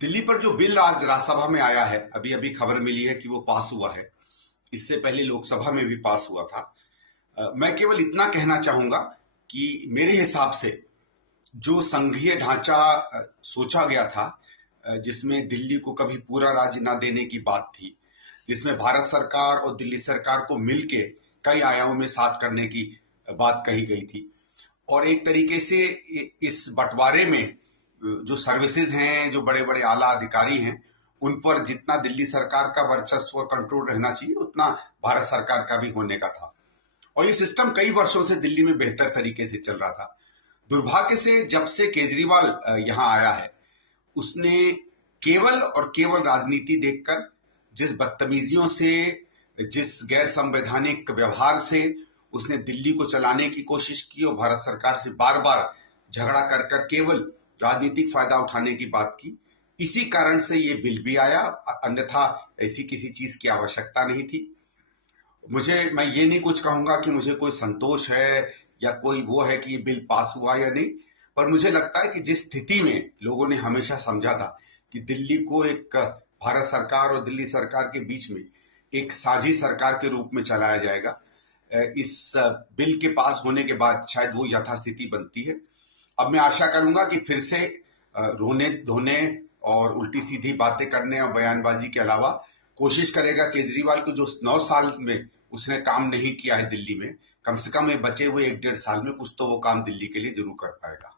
दिल्ली पर जो बिल आज राज्यसभा में आया है, अभी अभी खबर मिली है कि वो पास हुआ है। इससे पहले लोकसभा में भी पास हुआ था। मैं केवल इतना कहना चाहूंगा कि मेरे हिसाब से जो संघीय ढांचा सोचा गया था, जिसमें दिल्ली को कभी पूरा राज्य ना देने की बात थी, जिसमें भारत सरकार और दिल्ली सरकार को मिलके कई आयामों में साथ करने की बात कही गई थी। और एक तरीके से इस बंटवारे में जो सर्विसेज हैं, जो बड़े बड़े आला अधिकारी हैं, उन पर जितना दिल्ली सरकार का वर्चस्व और कंट्रोल रहना चाहिए उतना भारत सरकार का भी होने का था। और ये सिस्टम कई वर्षों से दिल्ली में बेहतर तरीके से चल रहा था। दुर्भाग्य से जब से केजरीवाल यहाँ आया है, उसने केवल और केवल राजनीति देखकर, जिस बदतमीजियों से, जिस गैर संवैधानिक व्यवहार से उसने दिल्ली को चलाने की कोशिश की और भारत सरकार से बार बार झगड़ा कर कर केवल राजनीतिक फायदा उठाने की बात की, इसी कारण से ये बिल भी आया। अन्यथा ऐसी किसी चीज की आवश्यकता नहीं थी। मैं ये नहीं कुछ कहूंगा कि मुझे कोई संतोष है या कोई वो है कि ये बिल पास हुआ या नहीं, पर मुझे लगता है कि जिस स्थिति में लोगों ने हमेशा समझा था कि दिल्ली को एक भारत सरकार और दिल्ली सरकार के बीच में एक साझी सरकार के रूप में चलाया जाएगा, इस बिल के पास होने के बाद शायद वो यथास्थिति बनती है। अब मैं आशा करूंगा कि फिर से रोने धोने और उल्टी सीधी बातें करने और बयानबाजी के अलावा कोशिश करेगा केजरीवाल को, जो 9 साल में उसने काम नहीं किया है दिल्ली में, कम से कम ये बचे हुए 1 डेढ़ साल में कुछ तो वो काम दिल्ली के लिए जरूर कर पाएगा।